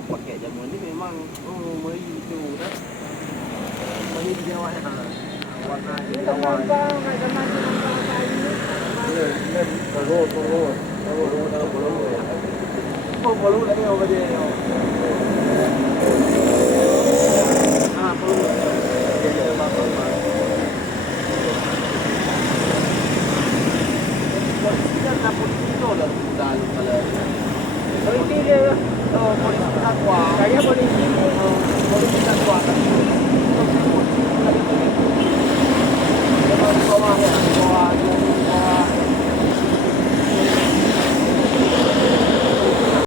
pakai jamu ini memang merindu dah. Merindu dia warna warna Ini nampak macam-macam nampak ini. Perlu lagi apa dia? Perlu.